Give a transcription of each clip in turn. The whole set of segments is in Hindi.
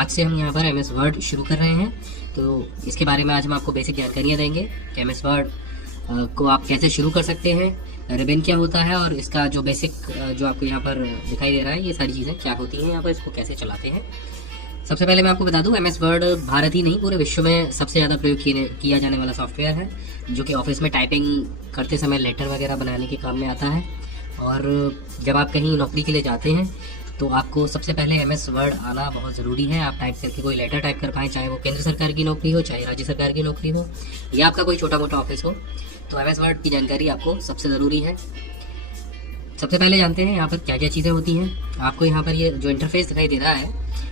आज से हम यहाँ पर MS वर्ड शुरू कर रहे हैं। तो इसके बारे में आज हम आपको बेसिक जानकारियाँ देंगे कि MS वर्ड को आप कैसे शुरू कर सकते हैं, रिबन क्या होता है और इसका जो बेसिक जो आपको यहाँ पर दिखाई दे रहा है ये सारी चीज़ें क्या होती हैं, यहाँ पर इसको कैसे चलाते हैं। सबसे पहले मैं आपको बता दूं MS वर्ड भारत ही नहीं पूरे विश्व में सबसे ज़्यादा प्रयोग किया जाने वाला सॉफ्टवेयर है, जो कि ऑफिस में टाइपिंग करते समय लेटर वगैरह बनाने के काम में आता है। और जब आप कहीं नौकरी के लिए जाते हैं तो आपको सबसे पहले MS वर्ड आना बहुत ज़रूरी है। आप टाइप करके कोई लेटर टाइप कर पाएँ, चाहे वो केंद्र सरकार की नौकरी हो, चाहे राज्य सरकार की नौकरी हो, या आपका कोई छोटा मोटा ऑफिस हो, तो MS वर्ड की जानकारी आपको सबसे ज़रूरी है। सबसे पहले जानते हैं यहाँ पर क्या क्या चीज़ें होती हैं। आपको यहाँ पर ये जो इंटरफेस दिखाई दे रहा है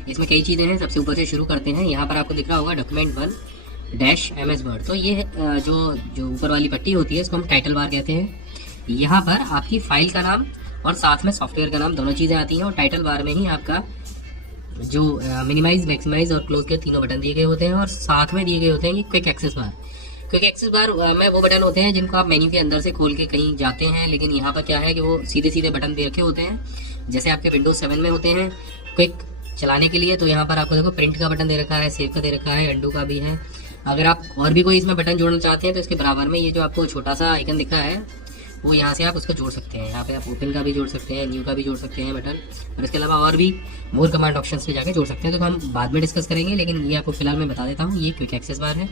इसमें कई चीज़ें हैं। सबसे ऊपर से शुरू करते हैं। यहाँ पर आपको दिख रहा होगा document1-MS वर्ड। तो ये जो ऊपर वाली पट्टी होती है इसको हम टाइटल बार कहते हैं। यहाँ पर आपकी फाइल का नाम और साथ में सॉफ्टवेयर का नाम दोनों चीज़ें आती हैं। और टाइटल बार में ही आपका जो मिनिमाइज, मैक्सिमाइज और क्लोज के तीनों बटन दिए गए होते हैं। और साथ में दिए गए होते हैं ये क्विक एक्सेस बार। क्विक एक्सेस बार में वो बटन होते हैं जिनको आप मेन्यू के अंदर से खोल के कहीं जाते हैं, लेकिन यहाँ पर क्या है कि वो सीधे सीधे बटन दे रखे होते हैं, जैसे आपके विंडोज 7 में होते हैं क्विक चलाने के लिए। तो यहाँ पर आपको देखो प्रिंट का बटन दे रखा है, सेव का दे रखा है, अंडू का भी है। अगर आप और भी कोई इसमें बटन जोड़ना चाहते हैं तो इसके बराबर में ये जो आपको छोटा सा आइकन दिख रहा है वो यहाँ से आप उसको जोड़ सकते हैं। यहाँ पे आप ओपन का भी जोड़ सकते हैं, न्यू का भी जोड़ सकते हैं बटन, और इसके अलावा और भी मोर कमांड ऑप्शंस पे जाके जोड़ सकते हैं। तो हम बाद में डिस्कस करेंगे, लेकिन ये आपको फिलहाल मैं बता देता हूँ। ये क्विक एक्सेस बार है।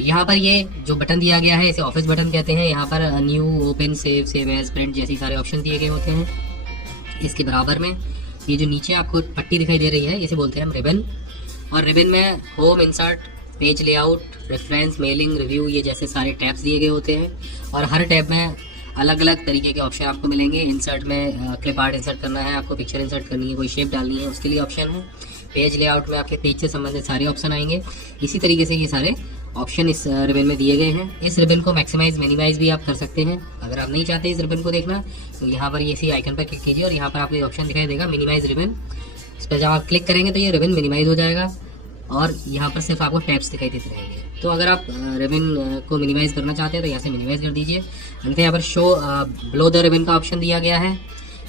यहाँ पर ये जो बटन दिया गया है इसे ऑफिस बटन कहते हैं। यहाँ पर new, open, save, save as, print जैसी सारे ऑप्शन दिए गए होते हैं। इसके बराबर में ये जो नीचे आपको पट्टी दिखाई दे रही है इसे बोलते हैं हम रिबन। और रिबन में home, insert, page layout, reference, mailing, review ये जैसे सारे टैब्स दिए गए होते हैं। और हर टैब में अलग अलग तरीके के ऑप्शन आपको मिलेंगे। इंसर्ट में क्लिप आर्ट इंसर्ट करना है, आपको पिक्चर इंसर्ट करनी है, कोई शेप डालनी है, उसके लिए ऑप्शन है। पेज लेआउट में आपके पेज से संबंधित सारे ऑप्शन आएंगे। इसी तरीके से ये सारे ऑप्शन इस रिबन में दिए गए हैं। इस रिबन को मैक्सिमाइज, मिनिमाइज भी आप कर सकते हैं। अगर आप नहीं चाहते इस रिबन को देखना तो यहाँ पर ये इसी आइकन पर क्लिक कीजिए और यहाँ पर आपको ये ऑप्शन दिखाई देगा मिनिमाइज रिबन। इस पर जब आप क्लिक करेंगे तो ये रिबन मिनिमाइज हो जाएगा और यहाँ पर सिर्फ आपको टैब्स दिखाई देते रहेंगे। तो अगर आप रिबन को मिनिमाइज करना चाहते हैं तो यहाँ से मिनिमाइज कर दीजिए। अंत यहाँ पर शो बिलो द रिबन का ऑप्शन दिया गया है।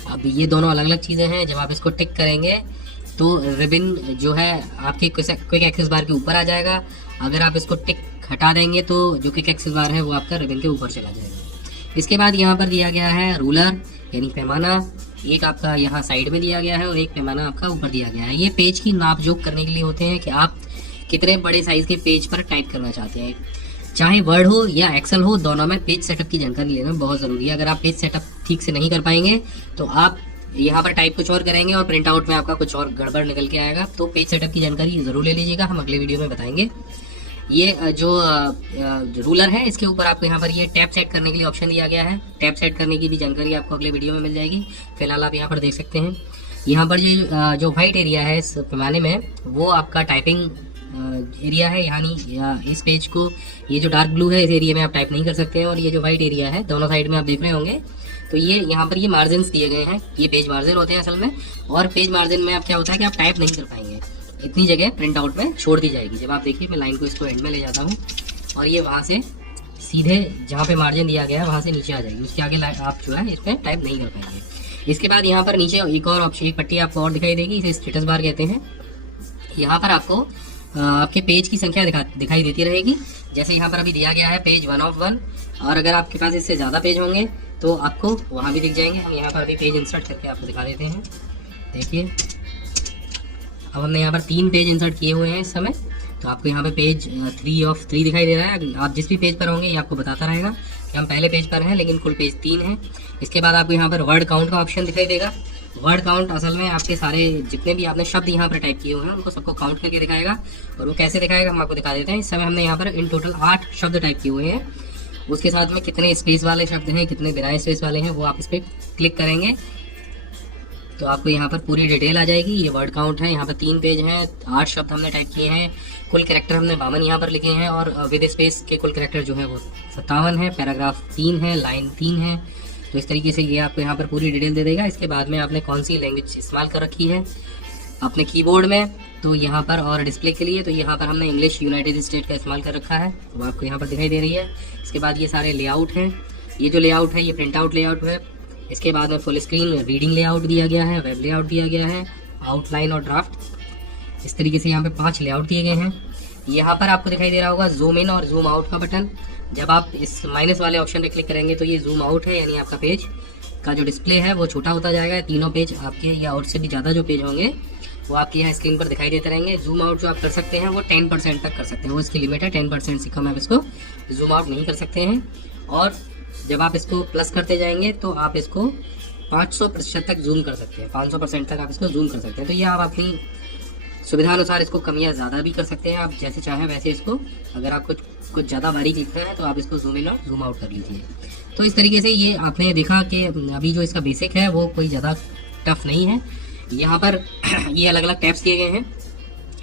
अब ये दोनों अलग अलग चीज़ें हैं। जब आप इसको टिक करेंगे तो रिबन जो है आपके क्विक एक्सेस बार के ऊपर आ जाएगा। अगर आप इसको टिक हटा देंगे तो जो क्विक एक्सेस बार है वो आपका रिबन के ऊपर चला जाएगा। इसके बाद यहाँ पर दिया गया है रूलर यानी पैमाना। एक आपका यहाँ साइड में दिया गया है और एक पैमाना आपका ऊपर दिया गया है। ये पेज की नाप जोक करने के लिए होते हैं कि आप कितने बड़े साइज के पेज पर टाइप करना चाहते हैं। चाहे वर्ड हो या एक्सेल हो, दोनों में पेज सेटअप की जानकारी लेना बहुत ज़रूरी है। अगर आप पेज सेटअप ठीक से नहीं कर पाएंगे तो आप यहाँ पर टाइप कुछ और करेंगे और प्रिंट आउट में आपका कुछ और गड़बड़ निकल के आएगा। तो पेज सेटअप की जानकारी ज़रूर ले लीजिएगा, हम अगले वीडियो में बताएंगे। ये जो रूलर है इसके ऊपर आपको यहाँ पर ये टैब सेट करने के लिए ऑप्शन दिया गया है। टैब सेट करने की भी जानकारी आपको अगले वीडियो में मिल जाएगी। फिलहाल आप यहाँ पर देख सकते हैं। यहाँ पर ये जो वाइट एरिया है इस पैमाने में वो आपका टाइपिंग एरिया है, यानी इस पेज को ये जो डार्क ब्लू है इस एरिया में आप टाइप नहीं कर सकते हैं। और ये जो वाइट एरिया है दोनों साइड में आप देख रहे होंगे तो ये यहाँ पर ये मार्जिन दिए गए हैं। ये पेज मार्जिन होते हैं असल में। और पेज मार्जिन में आप क्या होता है कि आप टाइप नहीं कर पाएंगे, इतनी जगह प्रिंट आउट में छोड़ दी जाएगी। जब आप देखिए मैं लाइन को इसको एंड में ले जाता हूँ और ये वहाँ से सीधे जहाँ पे मार्जिन दिया गया है वहाँ से नीचे आ जाएगी। उसके आगे आप जो है इस पर टाइप नहीं कर पाएंगे। इसके बाद यहाँ पर नीचे एक और ऑप्शन, एक पट्टी आपको और दिखाई देगी, इसे स्टेटस बार कहते हैं। यहाँ पर आपको आपके पेज की संख्या दिखाई देती रहेगी। जैसे यहाँ पर अभी दिया गया है पेज 1 of 1, और अगर आपके पास इससे ज़्यादा पेज होंगे तो आपको वहाँ भी दिख जाएंगे। हम यहाँ पर अभी पेज इंसर्ट करके आपको दिखा देते हैं। देखिए अब हमने यहाँ पर 3 पेज इंसर्ट किए हुए हैं इस समय। तो आपको यहाँ पे पेज 3 of 3 दिखाई दे रहा है। आप जिस भी पेज पर होंगे ये आपको बताता रहेगा कि हम पहले पेज पर हैं, लेकिन कुल पेज 3 है। इसके बाद आपको यहाँ पर वर्ड काउंट का ऑप्शन दिखाई देगा। वर्ड काउंट असल में आपके सारे जितने भी आपने शब्द यहाँ पर टाइप किए हुए हैं उनको सबको काउंट करके दिखाएगा। और वो कैसे दिखाएगा हम आपको दिखा देते हैं। इस समय हमने यहाँ पर इन टोटल 8 शब्द टाइप किए हुए हैं। उसके साथ में कितने स्पेस वाले शब्द हैं, कितने बिना स्पेस वाले हैं, वो आप इस पर क्लिक करेंगे तो आपको यहाँ पर पूरी डिटेल आ जाएगी। ये वर्ड काउंट है। यहाँ पर 3 पेज हैं, 8 शब्द हमने टाइप किए हैं, कुल कैरेक्टर हमने 52 यहाँ पर लिखे हैं और विद स्पेस के कुल कैरेक्टर जो है वो 57 है, पैराग्राफ 3 है, लाइन 3 है। तो इस तरीके से ये आपको यहाँ पर पूरी डिटेल दे देगा। इसके बाद में आपने कौन सी लैंग्वेज इस्तेमाल कर रखी है अपने कीबोर्ड में, तो यहाँ पर और डिस्प्ले के लिए तो यहाँ पर हमने इंग्लिश यूनाइटेड स्टेट का इस्तेमाल कर रखा है, वो आपको यहाँ पर दिखाई दे रही है। इसके बाद ये सारे लेआउट हैं। ये जो लेआउट है ये प्रिंट आउट लेआउट है। इसके बाद में फुल स्क्रीन रीडिंग लेआउट दिया गया है, वेब लेआउट दिया गया है, आउटलाइन और ड्राफ्ट। इस तरीके से यहाँ पे 5 लेआउट दिए गए हैं। यहाँ पर आपको दिखाई दे रहा होगा जूम इन और जूम आउट का बटन। जब आप इस माइनस वाले ऑप्शन पे क्लिक करेंगे तो ये जूम आउट है, यानी आपका पेज का जो डिस्प्ले है वो छोटा होता जाएगा। तीनों पेज आपके या और से भी ज़्यादा जो पेज होंगे वो आपके यहाँ स्क्रीन पर दिखाई देते रहेंगे। जूम आउट जो आप कर सकते हैं वो 10% तक कर सकते हैं, वो इसकी लिमिट है। 10% से कम आप इसको जूम आउट नहीं कर सकते हैं। और जब आप इसको प्लस करते जाएंगे तो आप इसको 500% तक जूम कर सकते हैं, 500% तक आप इसको जूम कर सकते हैं। तो ये आप अपनी सुविधा अनुसार इसको कम या ज़्यादा भी कर सकते हैं, आप जैसे चाहें वैसे इसको। अगर आप कुछ ज़्यादा बारीक लिखना है तो आप इसको जूम इन और जूम आउट कर लीजिए। तो इस तरीके से ये आपने देखा कि अभी जो इसका बेसिक है वो कोई ज़्यादा टफ नहीं है। यहाँ पर ये अलग अलग टैब्स दिए गए हैं,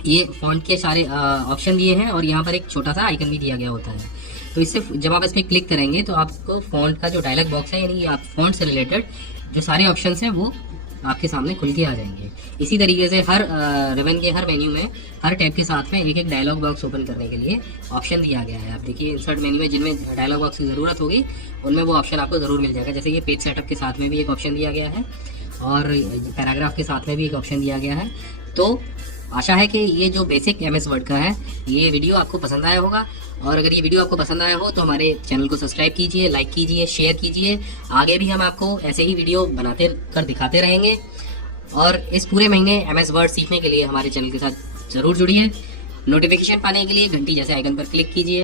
ये फॉन्ट के सारे ऑप्शन दिए हैं और यहाँ पर एक छोटा सा आइकन भी दिया गया होता है। तो इससे जब आप इस पर क्लिक करेंगे तो आपको फॉन्ट का जो डायलॉग बॉक्स है, यानी आप फॉन्ट से रिलेटेड जो सारे ऑप्शंस हैं वो आपके सामने खुल के आ जाएंगे। इसी तरीके से हर रिबन के हर मेन्यू में हर टैब के साथ में एक एक डायलॉग बॉक्स ओपन करने के लिए ऑप्शन दिया गया है। आप देखिए इंसर्ट मेन्यू में जिनमें डायलॉग बॉक्स की ज़रूरत होगी उनमें वो ऑप्शन आपको ज़रूर मिल जाएगा। जैसे ये पेज सेटअप के साथ में भी एक ऑप्शन दिया गया है और पैराग्राफ के साथ में भी एक ऑप्शन दिया गया है। तो आशा है कि ये जो बेसिक MS वर्ड का है ये वीडियो आपको पसंद आया होगा। और अगर ये वीडियो आपको पसंद आया हो तो हमारे चैनल को सब्सक्राइब कीजिए, लाइक कीजिए, शेयर कीजिए। आगे भी हम आपको ऐसे ही वीडियो बनाते कर दिखाते रहेंगे। और इस पूरे महीने MS वर्ड सीखने के लिए हमारे चैनल के साथ ज़रूर जुड़िए। नोटिफिकेशन पाने के लिए घंटी जैसे आइकन पर क्लिक कीजिए।